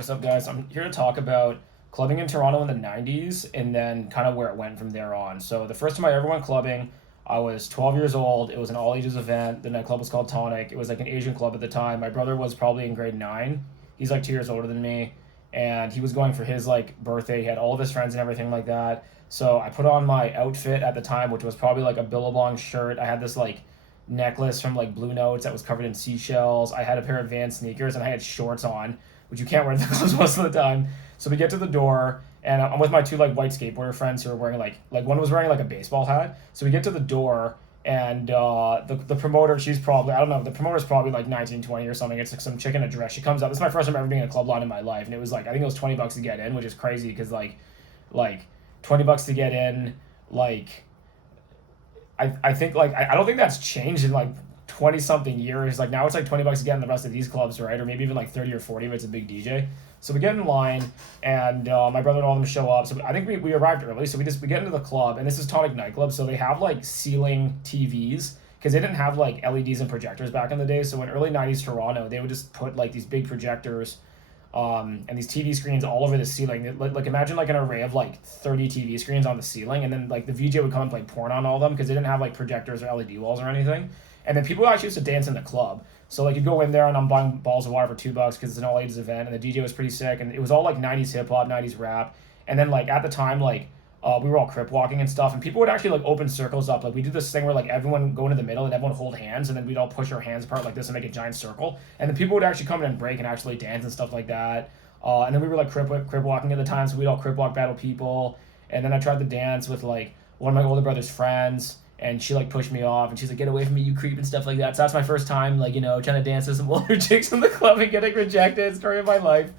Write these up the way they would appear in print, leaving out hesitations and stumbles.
What's up, guys? I'm here to talk about clubbing in Toronto in the 90s and then kind of where it went from there on. So, the first time I ever went clubbing, I was 12 years old. It was an all ages event. The nightclub was called Tonic. It was like an Asian club at the time. My brother was probably in grade 9. He's like 2 years older than me. And he was going for his like birthday. He had all of his friends and everything like that. So, I put on my outfit at the time, which was probably like a Billabong shirt. I had this like necklace from like Blue Notes that was covered in seashells. I had a pair of Vans sneakers and I had shorts on, which you can't wear in the clubs most of the time. So we get to the door, and I'm with my two like white skateboarder friends who are wearing like one was wearing like a baseball hat. So we get to the door, and the promoter, she's probably, I don't know, the promoter's probably like 19, 20 or something. It's like some chick in a dress. She comes up. This is my first time ever being in a club line in my life, and it was like I think it was $20 to get in, which is crazy because like $20 to get in, like I think like I don't think that's changed in like 20 something years. Like now it's like $20 to get in the rest of these clubs, right? Or maybe even like 30 or 40 if it's a big DJ. So we get in line, and my brother and all of them show up. So I think we arrived early. So we get into the club, and this is Tonic nightclub. So they have like ceiling TVs because they didn't have like LEDs and projectors back in the day. So in early 90s Toronto, they would just put like these big projectors and these TV screens all over the ceiling. Like imagine like an array of like 30 TV screens on the ceiling, and then like the VJ would come and play porn on all of them because they didn't have like projectors or LED walls or anything. And then people actually used to dance in the club. So like you go in there and I'm buying balls of water for $2 because it's an all ages event, and the DJ was pretty sick, and it was all like 90s hip hop, 90s rap, and then like at the time like. We were all crip walking and stuff, and people would actually like open circles up. Like we do this thing where like everyone would go into the middle and everyone hold hands, and then we'd all push our hands apart like this and make a giant circle. And then people would actually come in and break and actually dance and stuff like that. And then we were like crip walking at the time, so we'd all crip walk battle people. And then I tried to dance with like one of my older brother's friends, and she like pushed me off, and she's like, "Get away from me, you creep," and stuff like that. So that's my first time, like trying to dance with some older chicks in the club and getting rejected. Story of my life.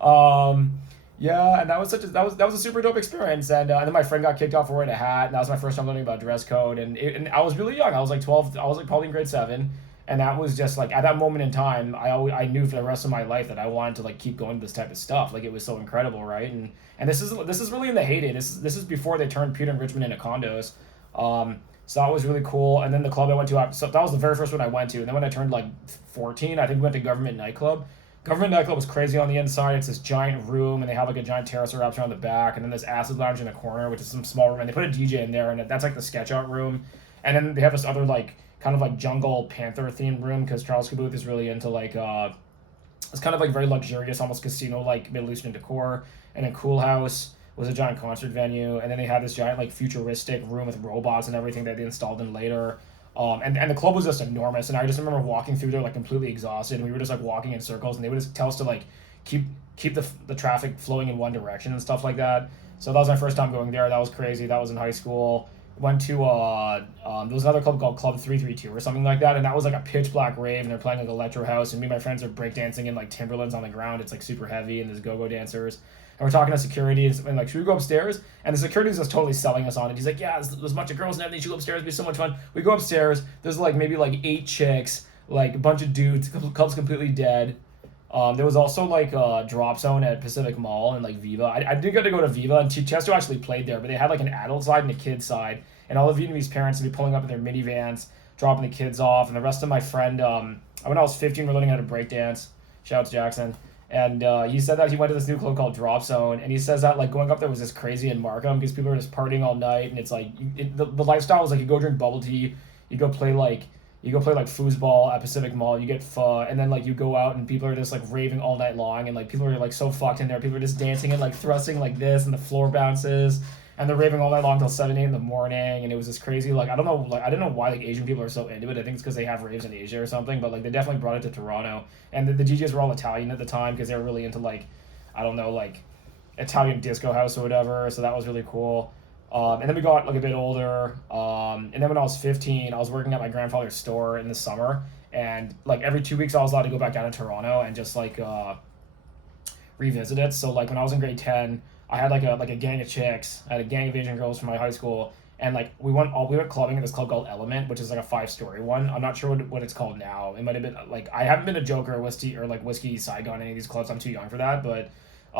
Um, yeah, and that was a super dope experience. And then my friend got kicked off for wearing a hat, and that was my first time learning about dress code. And I was really young. I was like 12. I was like probably in grade 7. And that was just like at that moment in time, I knew for the rest of my life that I wanted to like keep going to this type of stuff. Like it was so incredible, right? And this is really in the heyday. This is before they turned Peter and Richmond into condos. So that was really cool. And then the club I went to, so that was the very first one I went to. And then when I turned like 14, I think we went to Government Nightclub. Government Nightclub was crazy on the inside. It's this giant room, and they have like a giant terrace wrapped around the back, and then this acid lounge in the corner, which is some small room, and they put a DJ in there, and that's like the sketch out room. And then they have this other like kind of like jungle panther themed room because Charles Kabuth is really into like it's kind of like very luxurious, almost casino like Middle Eastern decor. And then Cool House was a giant concert venue, and then they had this giant like futuristic room with robots and everything that they installed in later. And the club was just enormous, and I just remember walking through there like completely exhausted, and we were just like walking in circles, and they would just tell us to like keep the traffic flowing in one direction and stuff like that. So that was my first time going there. That was crazy. That was in high school. Went to there was another club called Club 332 or something like that, and that was like a pitch black rave, and they're playing like electro house, and me and my friends are breakdancing in like Timberlands on the ground. It's like super heavy, and there's go-go dancers. And we're talking to security, and like, should we go upstairs? And the security's just totally selling us on it. He's like, yeah, there's a bunch of girls and everything. You should go upstairs. It'll be so much fun. We go upstairs. There's like maybe like 8 chicks, like a bunch of dudes. Club's completely dead. There was also like a drop zone at Pacific Mall and like Viva. I did get to go to Viva, and Chesto actually played there, but they had like an adult side and a kid side, and all the Vietnamese parents would be pulling up in their minivans, dropping the kids off, and the rest of my friend, when I was 15, we're learning how to break dance. Shout out to Jackson. And he said that he went to this new club called Drop Zone, and he says that like going up there was just crazy in Markham because people are just partying all night, and it's like the lifestyle is like you go drink bubble tea, you go play like foosball at Pacific Mall, you get pho, and then like you go out and people are just like raving all night long, and like people are like so fucked in there, people are just dancing and like thrusting like this, and the floor bounces, and they're raving all night long till 7, 8 in the morning, and it was just crazy. Like I don't know, like I don't know why like Asian people are so into it. I think it's because they have raves in Asia or something, but like they definitely brought it to Toronto, and the DJs were all Italian at the time because they were really into like I don't know like Italian disco house or whatever. So that was really cool. And then we got like a bit older. And then when I was 15, I was working at my grandfather's store in the summer, and like every 2 weeks I was allowed to go back down to Toronto and just like revisit it. So like when I was in grade 10, I had like a gang of chicks. I had a gang of Asian girls from my high school, and like we went clubbing at this club called Element, which is like a 5-story one. I'm not sure what it's called now. It might have been like I haven't been to Joker or Whiskey Saigon, any of these clubs. I'm too young for that, but.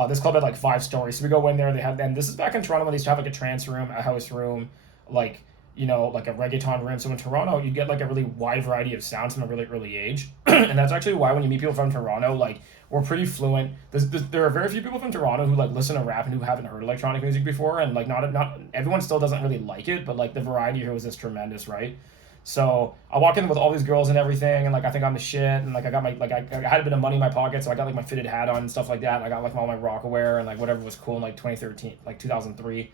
This club had like 5 stories, so we go in there. They had, and this is back in Toronto when they used to have like a trance room, a house room, like like a reggaeton room. So in Toronto, you get like a really wide variety of sounds from a really early age, and that's actually why when you meet people from Toronto, like we're pretty fluent. There are very few people from Toronto who like listen to rap and who haven't heard electronic music before, and like not everyone still doesn't really like it, but like the variety here was just tremendous, right? So I walk in with all these girls and everything, and like I think I'm the shit, and like I got my like I had a bit of money in my pocket, so I got like my fitted hat on and stuff like that, and I got like all my Rockaware and like whatever was cool in like 2013, like 2003.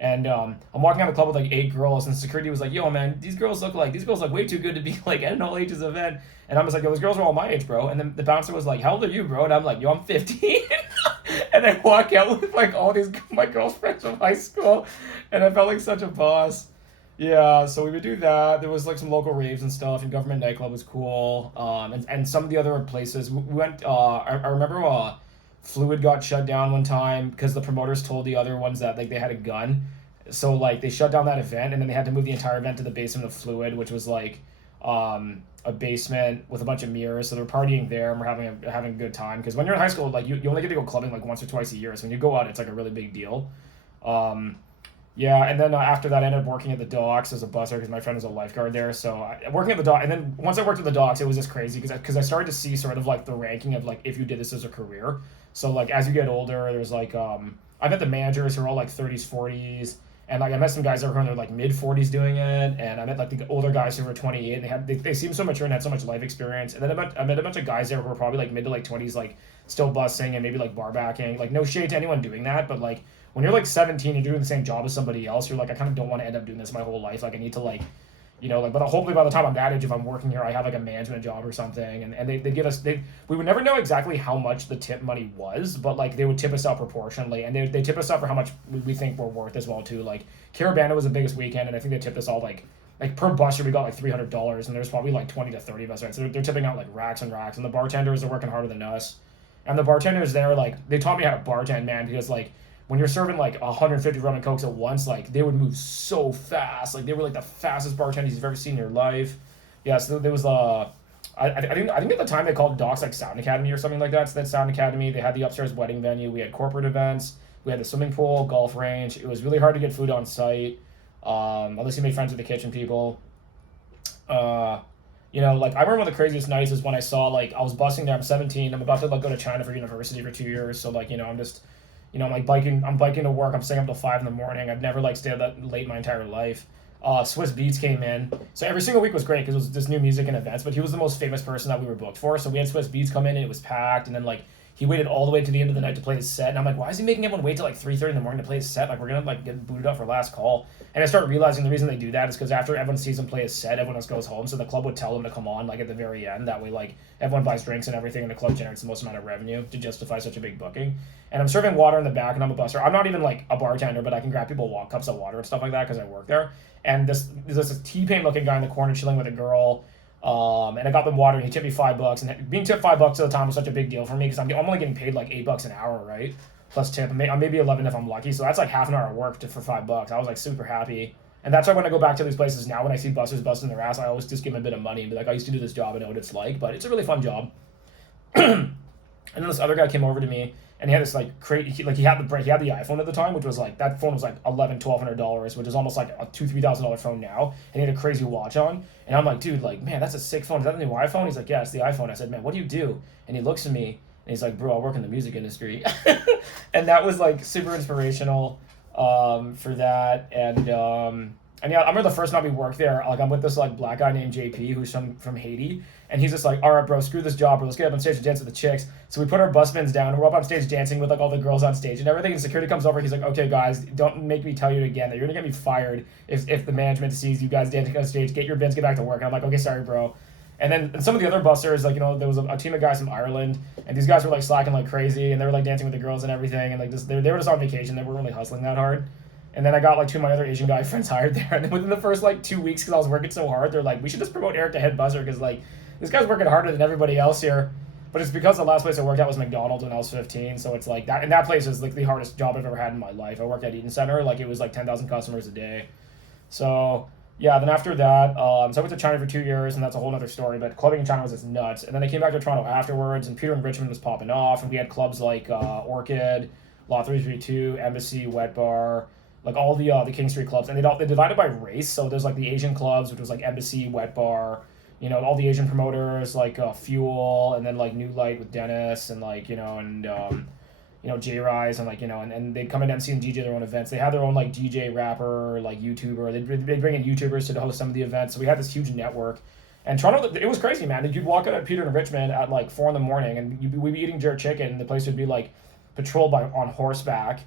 And I'm walking out of the club with like 8 girls, and security was like, "Yo, man, these girls look way too good to be like at an all ages event." And I was like, "Yo, those girls are all my age, bro." And then the bouncer was like, "How old are you, bro?" And I'm like, "Yo, I'm 15." And I walk out with like all these my girlfriends from high school, and I felt like such a boss. Yeah, so we would do that. There was like some local raves and stuff, and Government Nightclub was cool. And some of the other places we went. I remember Fluid got shut down one time because the promoters told the other ones that like they had a gun, so like they shut down that event, and then they had to move the entire event to the basement of Fluid, which was like a basement with a bunch of mirrors. So they're partying there, and we're having a good time. Because when you're in high school, like you only get to go clubbing like once or twice a year. So when you go out, it's like a really big deal. Um, yeah, and then after that, I ended up working at the docks as a busser because my friend was a lifeguard there. So working at the dock, and then once I worked at the docks, it was just crazy because I started to see sort of like the ranking of like if you did this as a career. So like as you get older, there's like I met the managers who are all like 30s, 40s, and like I met some guys that were in their like mid 40s doing it, and I met like the older guys who were 28. And they seemed so mature and had so much life experience. And then I met a bunch of guys there who were probably like mid to like 20s, like still bussing and maybe like bar backing. Like no shade to anyone doing that, but like when you're like 17 and doing the same job as somebody else, you're like, I kind of don't want to end up doing this my whole life. Like I need to like, like, but hopefully by the time I'm that age, if I'm working here, I have like a management job or something. And they give us, we would never know exactly how much the tip money was, but like they would tip us out proportionally, and they tip us out for how much we think we're worth as well too. Like Carabana was the biggest weekend, and I think they tipped us all like per buster we got like $300, and there's probably like 20 to 30 of us, right? So they're tipping out like racks and racks, and the bartenders are working harder than us. And the bartenders there, like, they taught me how to bartend, man, because, like, when you're serving, like, 150 rum and cokes at once, like, they would move so fast. Like, they were, like, the fastest bartenders you've ever seen in your life. Yeah, so there was, I think at the time they called Docks, like, Sound Academy or something like that. So that Sound Academy, they had the upstairs wedding venue. We had corporate events. We had the swimming pool, golf range. It was really hard to get food on site. Unless you made friends with the kitchen people. Like I remember one of the craziest nights is when I saw like I was busing there. I'm 17. I'm about to like go to China for university for 2 years. So like I'm just, I'm like biking. I'm biking to work. I'm staying up till 5 in the morning. I've never like stayed that late my entire life. Swiss Beats came in, so every single week was great because it was just new music and events. But he was the most famous person that we were booked for. So we had Swiss Beats come in and it was packed. And then like he waited all the way to the end of the night to play his set. And I'm like, why is he making everyone wait till like 3:30 in the morning to play his set? Like we're gonna like get booted up for last call. And I started realizing the reason they do that is because after everyone sees him play his set, everyone else goes home. So the club would tell him to come on like at the very end. That way, like everyone buys drinks and everything, and the club generates the most amount of revenue to justify such a big booking. And I'm serving water in the back, and I'm a busser. I'm not even like a bartender, but I can grab people cups of water and stuff like that because I work there. And there's this T-Pain looking guy in the corner chilling with a girl. And I got them water, and he tipped me $5. And being tipped $5 at the time was such a big deal for me because I'm only getting paid like $8 an hour, right? Plus tip. I'm maybe 11 if I'm lucky. So that's like half an hour of work for $5. I was like super happy. And that's why when I go back to these places now, when I see bussers busting their ass, I always just give them a bit of money and be like, I used to do this job, I know what it's like, but it's a really fun job. And then this other guy came over to me, and he had this like he had the iPhone at the time, which was like that phone was like $1,100-$1,200, which is almost like a $2,000-$3,000 phone now. And he had a crazy watch on, and I'm like, dude, like man, that's a sick phone. Is that the new iPhone? He's like, yeah, it's the iPhone. I said, man, what do you do? And he looks at me, and he's like, bro, I work in the music industry. And that was like super inspirational for that. And yeah, I remember the first night we worked there, like I'm with this like black guy named JP who's from Haiti, and he's just like, all right, bro, screw this job, bro, let's get up on stage and dance with the chicks. So we put our bus bins down, and we're up on stage dancing with like all the girls on stage and everything, and security comes over, he's like, okay guys, don't make me tell you it again, that you're gonna get me fired if the management sees you guys dancing on stage, get your bins, get back to work. And I'm like, okay, sorry, bro. And some of the other bussers, like, there was a team of guys from Ireland, and these guys were like slacking like crazy, and they were like dancing with the girls and everything, and like they were just on vacation, they weren't really hustling that hard. And then I got like two of my other Asian guy friends hired there. And then within the first like 2 weeks, because I was working so hard, they're like, we should just promote Eric to head buzzer because like this guy's working harder than everybody else here. But it's because the last place I worked at was McDonald's when I was 15. So it's like that. And that place is like the hardest job I've ever had in my life. I worked at Eaton Center. Like it was like 10,000 customers a day. So yeah, then after that, so I went to China for 2 years, and that's a whole other story. But clubbing in China was just nuts. And then I came back to Toronto afterwards, and Peter and Richmond was popping off, and we had clubs like Orchid, Law 332, Embassy, Wet Bar, like all the King Street clubs, and they divided by race. So there's like the Asian clubs, which was like Embassy, Wet Bar, all the Asian promoters like Fuel, and then like New Light with Dennis, and like and J Rise, and like and they'd come in MC and DJ their own events. They had their own like DJ, rapper, like YouTuber. They'd bring in YouTubers to host some of the events. So we had this huge network. And Toronto, it was crazy, man. You'd walk out at Peter and Richmond at like 4 a.m, and we'd be eating jerk chicken, and the place would be like patrolled on horseback.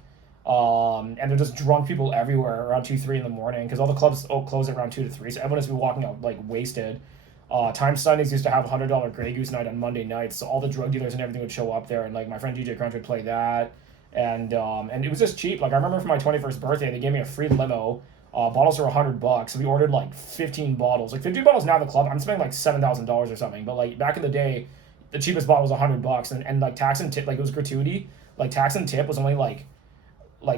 And they're just drunk people everywhere around 2, 3 in the morning, because all the clubs close at around 2 to 3. So everyone has been walking out like wasted. Time Sundays used to have $100 Grey Goose night on Monday nights, so all the drug dealers and everything would show up there, and like my friend DJ Crunch would play that, and it was just cheap. Like I remember for my 21st birthday, they gave me a free limo. Bottles were $100, so we ordered like 15 bottles. Like 15 bottles now at the club, I'm spending like $7,000 or something. But like back in the day, the cheapest bottle was $100, and like tax and tip, like it was gratuity. Like tax and tip was only like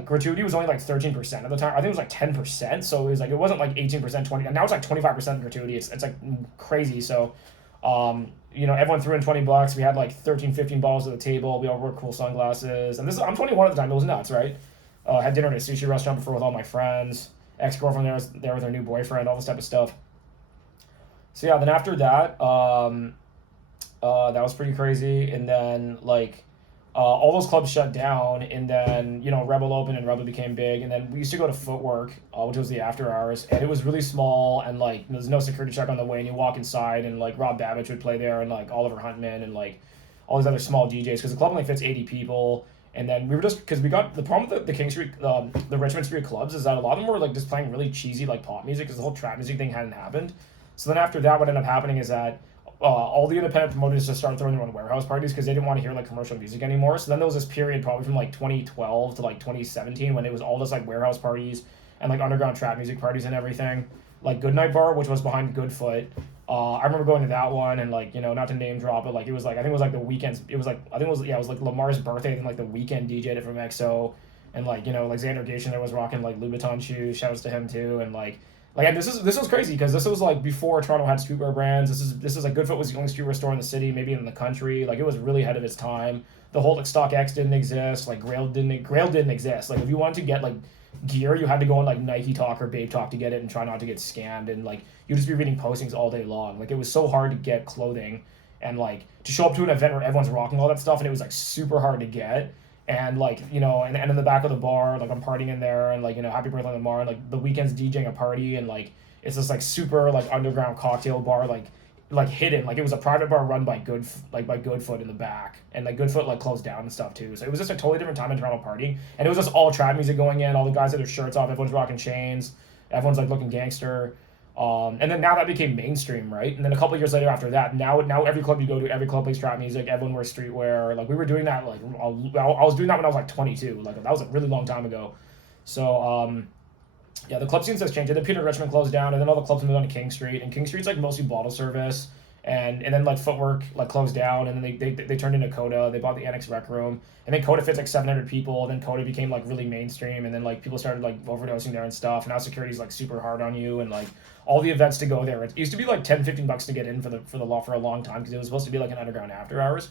gratuity was only like 13% at the time. I think it was like 10%. So it was like, it wasn't like 18%, 20, and now it's like 25% gratuity. It's like crazy. So, everyone threw in $20. We had like 13, 15 bottles at the table. We all wore cool sunglasses. And I'm 21 at the time. It was nuts, right? Had dinner at a sushi restaurant before with all my friends. Ex-girlfriend there with her new boyfriend, all this type of stuff. So yeah, then after that, that was pretty crazy. And then like, all those clubs shut down, and then Rebel opened and Rebel became big, and then we used to go to Footwork, which was the after hours, and it was really small, and like there's no security check on the way, and you walk inside, and like Rob Babbage would play there, and like Oliver Huntman, and like all these other small DJs, because the club only fits 80 people. And then we were just, because we got the problem with the King Street, the Richmond Street clubs, is that a lot of them were like just playing really cheesy like pop music, because the whole trap music thing hadn't happened. So then after that, what ended up happening is that all the independent promoters just started throwing their own warehouse parties, because they didn't want to hear like commercial music anymore. So then there was this period probably from like 2012 to like 2017 when it was all just like warehouse parties and like underground trap music parties and everything. Like Goodnight Bar, which was behind Goodfoot. I remember going to that one, and like not to name drop, but like it was like, I think it was like the weekends. It was like, I think it was, yeah, it was like Lamar's birthday, and like the weekend DJ'd it from EXO, and like like Xander Gation there was rocking like Louboutin shoes. Shoutouts to him too, and and this was crazy, because this was like before Toronto had streetwear brands. This is like Goodfoot was the only streetwear store in the city, maybe in the country. Like it was really ahead of its time. The whole like StockX didn't exist. Like Grail didn't exist. Like if you wanted to get like gear, you had to go on like Nike Talk or Babe Talk to get it, and try not to get scammed, and like you'd just be reading postings all day long. Like it was so hard to get clothing, and like to show up to an event where everyone's rocking all that stuff, and it was like super hard to get. And like and in the back of the bar, like I'm partying in there, and like happy birthday Lamar, and like the weekends DJing a party, and like it's this like super like underground cocktail bar, like hidden, like it was a private bar run by Goodfoot in the back, and like Goodfoot like closed down and stuff too. So it was just a totally different time in Toronto partying, and it was just all trap music going in. All the guys had their shirts off, everyone's rocking chains, everyone's like looking gangster. And then now that became mainstream, right? And then a couple of years later after that, now every club you go to, every club plays trap music. Everyone wears streetwear. Like we were doing that, like I was doing that when I was like 22. Like that was a really long time ago. So yeah, the club scenes has changed. And then Peter Richmond closed down, and then all the clubs moved on to King Street, and King Street's like mostly bottle service. And then like Footwork like closed down, and then they turned into Coda. They bought the Annex Rec Room, and then Coda fits like 700 people. And then Coda became like really mainstream, and then like people started like overdosing there and stuff. And now security's like super hard on you, and like all the events to go there. It used to be like $10-15 to get in for the law for a long time, because it was supposed to be like an underground after hours.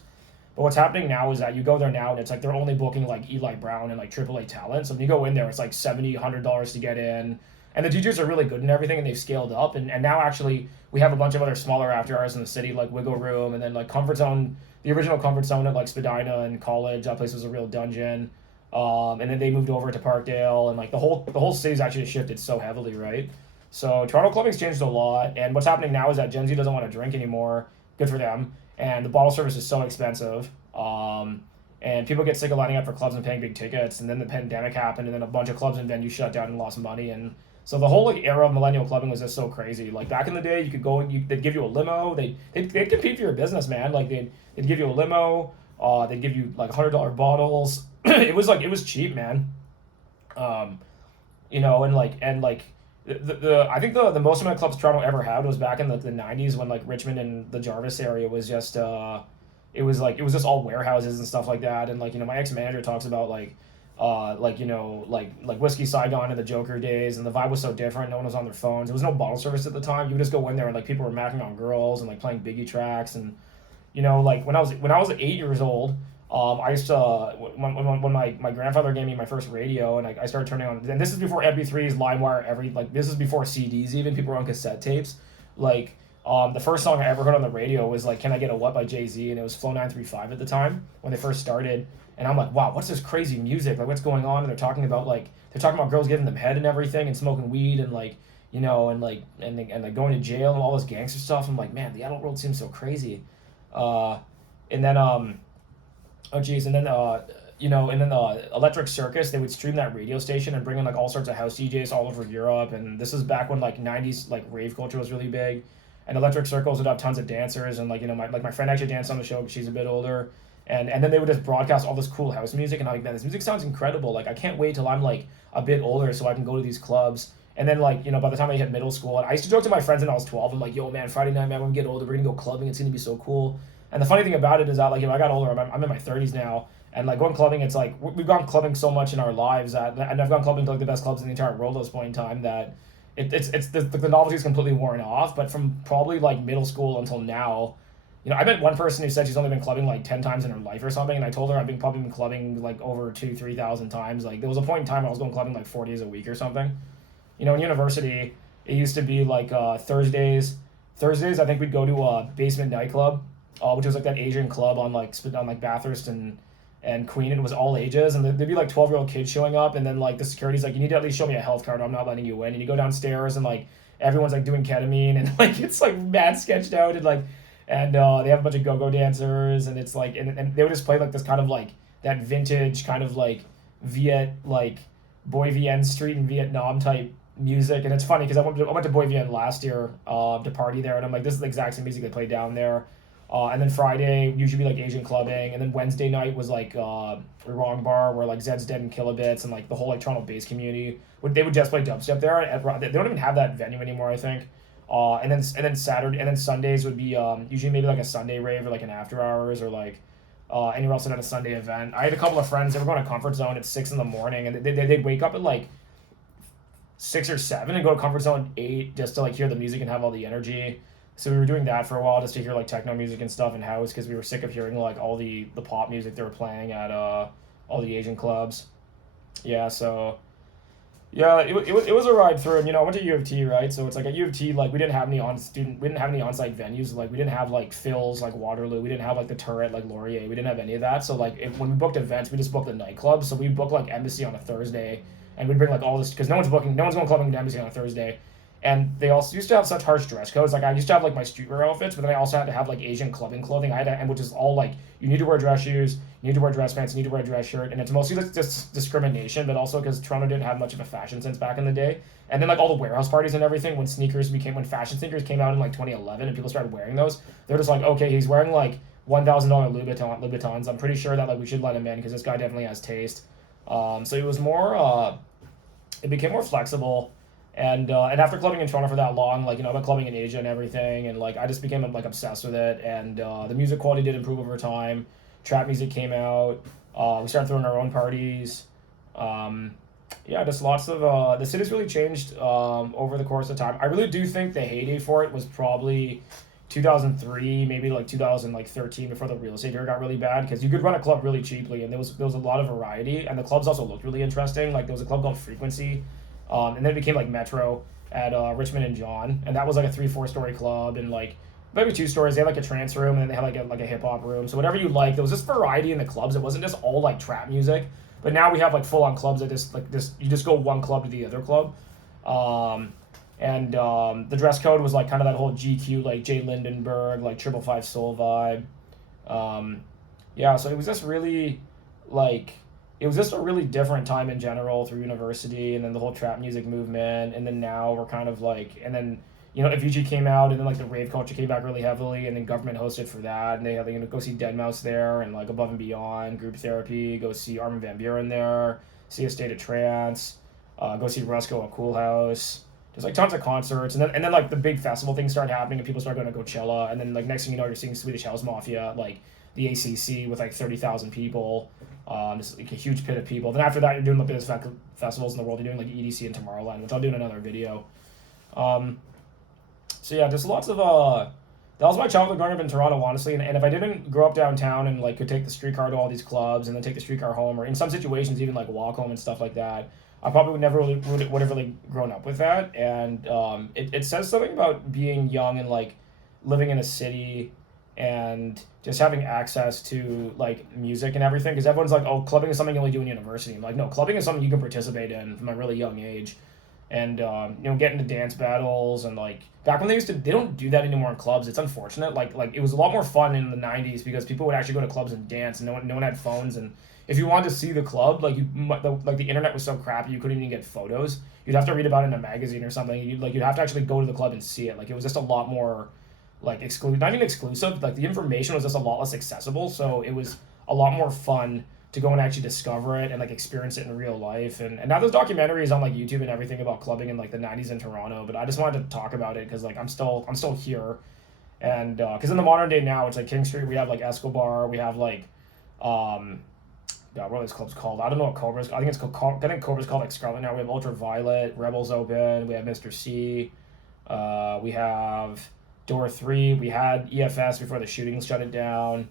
But what's happening now is that you go there now, and it's like they're only booking like Eli Brown and like AAA talent. So when you go in there, it's like $70-$100 to get in. And the DJs are really good and everything, and they've scaled up. And now actually we have a bunch of other smaller after hours in the city, like Wiggle Room, and then like Comfort Zone, the original Comfort Zone at like Spadina and College. That place was a real dungeon. And then they moved over to Parkdale, and like the whole city's actually shifted so heavily, right? So Toronto clubbing's changed a lot, and what's happening now is that Gen Z doesn't want to drink anymore. Good for them. And the bottle service is so expensive. And people get sick of lining up for clubs and paying big tickets. And then the pandemic happened, and then a bunch of clubs and venues shut down and lost money. And so the whole like era of millennial clubbing was just so crazy. Like back in the day, you could go, they'd give you a limo. They'd compete for your business, man. Like they'd give you a limo. They'd give you like $100 bottles. It was cheap, man. The I think the most amount of clubs Toronto ever had was back in the 90s, when like Richmond and the Jarvis area was just it was just all warehouses and stuff like that. And like my ex-manager talks about like Whiskey Saigon and the Joker days, and the vibe was so different. No one was on their phones. There was no bottle service at the time. You would just go in there, and like people were macking on girls and like playing Biggie tracks. And like when I was 8 years old, I used to when my grandfather gave me my first radio, and I started turning on. And this is before MP3s, LimeWire, this is before CDs even. People were on cassette tapes. Like The first song I ever heard on the radio was like "Can I Get a What" by Jay-Z, and it was Flow 935 at the time when they first started. And I'm like, wow, what's this crazy music? Like, what's going on? And they're talking about girls giving them head and everything, and smoking weed, and like, and like going to jail and all this gangster stuff. I'm like, man, the adult world seems so crazy. Uh, and then oh geez, and then Electric Circus, they would stream that radio station and bring in like all sorts of house DJs all over Europe. And this is back when like '90s like rave culture was really big, and Electric Circles would have tons of dancers. And like my friend actually danced on the show because she's a bit older. And then they would just broadcast all this cool house music, and I'm like, man, this music sounds incredible. Like I can't wait till I'm like a bit older so I can go to these clubs. And then like by the time I hit middle school, and I used to joke to my friends when I was 12. I'm like, yo man, Friday night man, when we get older, we're gonna go clubbing. It's gonna be so cool. And the funny thing about it is that like I got older. I'm in my 30s now, and like going clubbing, it's like we've gone clubbing so much in our lives that, and I've gone clubbing to like the best clubs in the entire world at this point in time, that it's the novelty is completely worn off. But from probably like middle school until now, I met one person who said she's only been clubbing like 10 times in her life or something, and I told her I've probably been clubbing like over 2,000-3,000 times. Like there was a point in time I was going clubbing like 4 days a week or something. In university, it used to be like Thursdays. Thursdays, I think we'd go to a basement nightclub, which was like that Asian club on like Bathurst and Queen, and it was all ages, and there'd be like 12-year-old kids showing up, and then like the security's like, you need to at least show me a health card, or I'm not letting you in. And you go downstairs, and like everyone's like doing ketamine, and like it's like mad sketched out, and like they have a bunch of go-go dancers, and it's like and they would just play like this kind of like that vintage kind of like Viet like Boy Vien Street in Vietnam type music. And it's funny because I went to Boy Vien last year to party there, and I'm like, this is the exact same music they play down there. And then Friday usually be like Asian clubbing, and then Wednesday night was like Wrong Bar, where like Zed's Dead and Kilobits and like the whole like Toronto bass community they would just play dubstep there. They don't even have that venue anymore, I think. And then Saturday and then Sundays would be usually maybe like a Sunday rave or like an after hours, or like anywhere else at a Sunday event. I had a couple of friends, they were going to Comfort Zone at 6 in the morning, and they'd wake up at like 6 or 7 and go to Comfort Zone at 8 just to like hear the music and have all the energy. So we were doing that for a while just to hear like techno music and stuff in house, because we were sick of hearing like all the pop music they were playing at all the Asian clubs. Yeah, so yeah, it was a ride through. And I went to U of T, right? So it's like at U of T, like we didn't have any on-site venues. Like we didn't have like Phil's, like Waterloo. We didn't have like the Turret, like Laurier. We didn't have any of that. So like when we booked events, we just booked the nightclub. So we booked like Embassy on a Thursday, and we'd bring like all this, because no one's going clubbing to Embassy on a Thursday. And they also used to have such harsh dress codes. Like I used to have like my streetwear outfits, but then I also had to have like Asian clubbing clothing. And which is all like, you need to wear dress shoes, you need to wear dress pants, you need to wear a dress shirt, and it's mostly just discrimination, but also because Toronto didn't have much of a fashion sense back in the day. And then like all the warehouse parties and everything, when fashion sneakers came out in like 2011 and people started wearing those, they're just like, okay, he's wearing like $1,000 Louboutins. I'm pretty sure that like we should let him in because this guy definitely has taste. So it was more, it became more flexible. And after clubbing in Toronto for that long, like I've been clubbing in Asia and everything, and like I just became like obsessed with it. And the music quality did improve over time. Trap music came out. We started throwing our own parties. Yeah, just lots of the city's really changed over the course of time. I really do think the heyday for it was probably 2003, maybe like 2013, before the real estate here got really bad, because you could run a club really cheaply, and there was a lot of variety, and the clubs also looked really interesting. Like there was a club called Frequency. And then it became like Metro at Richmond and John, and that was like a 3-4 story club, and like maybe 2 stories. They had like a trance room, and then they had like a hip hop room. So whatever you like, there was just variety in the clubs. It wasn't just all like trap music. But now we have like full on clubs that you just go one club to the other club. The dress code was like kind of that whole GQ, like Jay Lindenberg, like 555 Soul vibe. Yeah, so it was just really like, it was just a really different time in general through university, and then the whole trap music movement, and then now we're kind of like, and then FUG came out, and then like the rave culture came back really heavily, and then Government hosted for that, and they had go see Deadmau5 there, and like Above and Beyond, Group Therapy, go see Armin van Buuren there, see A State of Trance, go see Rusko at Cool House. There's like tons of concerts, and then like the big festival things started happening, and people started going to Coachella, and then like next thing you know, you're seeing Swedish House Mafia at like the ACC with like 30,000 people. Just like a huge pit of people. Then after that, you're doing the biggest festivals in the world. You're doing like EDC and Tomorrowland, which I'll do in another video. So yeah, just lots of that was my childhood growing up in Toronto, honestly. And if I didn't grow up downtown and like could take the streetcar to all these clubs and then take the streetcar home, or in some situations even like walk home and stuff like that, I probably would have really grown up with that. And it says something about being young and like living in a city and just having access to like music and everything, because everyone's like, oh, clubbing is something you only do in university. I'm like, no, clubbing is something you can participate in from a really young age. And get into dance battles, and like back when they don't do that anymore in clubs. It's unfortunate. Like it was a lot more fun in the '90s because people would actually go to clubs and dance, and no one had phones. And if you wanted to see the club, like the internet was so crappy you couldn't even get photos. You'd have to read about it in a magazine or something. You'd have to actually go to the club and see it. Like it was just a lot more like exclusive, not even exclusive. Like the information was just a lot less accessible, so it was a lot more fun to go and actually discover it and like experience it in real life. And now there's documentaries on like YouTube and everything about clubbing in like the '90s in Toronto. But I just wanted to talk about it because like I'm still here, and because in the modern day now it's like King Street. We have like Escobar. We have like God, what are these clubs called? I don't know what Cobra's. I think it's called. I think Cobra's called like Scarlet now. We have Ultraviolet, Rebels Open. We have Mr. C. We have Door 3. We had EFS before the shootings shut it down.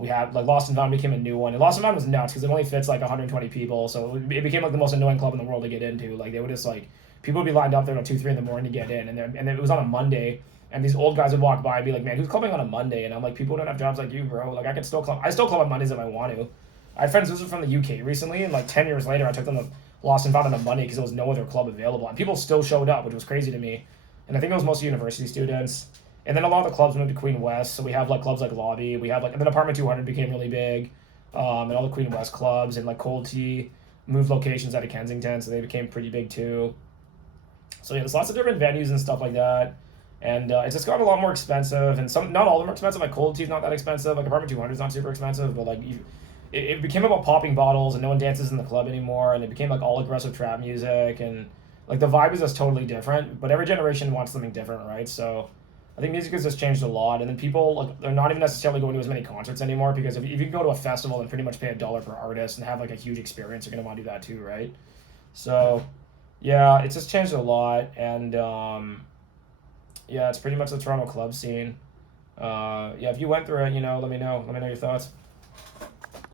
We had like Lost and Found became a new one, and Lost and Found was nuts because it only fits like 120 people, so it became like the most annoying club in the world to get into. Like they would just like people would be lined up there at 2, 3 in the morning to get in, and it was on a Monday, and these old guys would walk by and be like, "Man, who's clubbing on a Monday?" And I'm like, "People don't have jobs like you, bro. Like I can still club. I still club on Mondays if I want to." I had friends visit from the UK recently, and like 10 years later, I took them to Lost and Found on a Monday because there was no other club available, and people still showed up, which was crazy to me. And I think it was mostly university students. And then a lot of the clubs moved to Queen West, so we have like clubs like Lobby. We have like, and then Apartment 200 became really big, and all the Queen West clubs, and like Cold Tea moved locations out of Kensington, so they became pretty big too. So yeah, there's lots of different venues and stuff like that, and it's just gotten a lot more expensive. And some, not all of them are expensive. Like Cold Tea's not that expensive. Like Apartment 200 is not super expensive, but like it became about popping bottles, and no one dances in the club anymore, and it became like all aggressive trap music, and like the vibe is just totally different. But every generation wants something different, right? So I think music has just changed a lot, and then people like they're not even necessarily going to as many concerts anymore because if you can go to a festival and pretty much pay $1 per artist and have like a huge experience, you're gonna want to do that too, right? So yeah, it's just changed a lot, and yeah, it's pretty much the Toronto club scene. Yeah, if you went through it, let me know. Let me know your thoughts.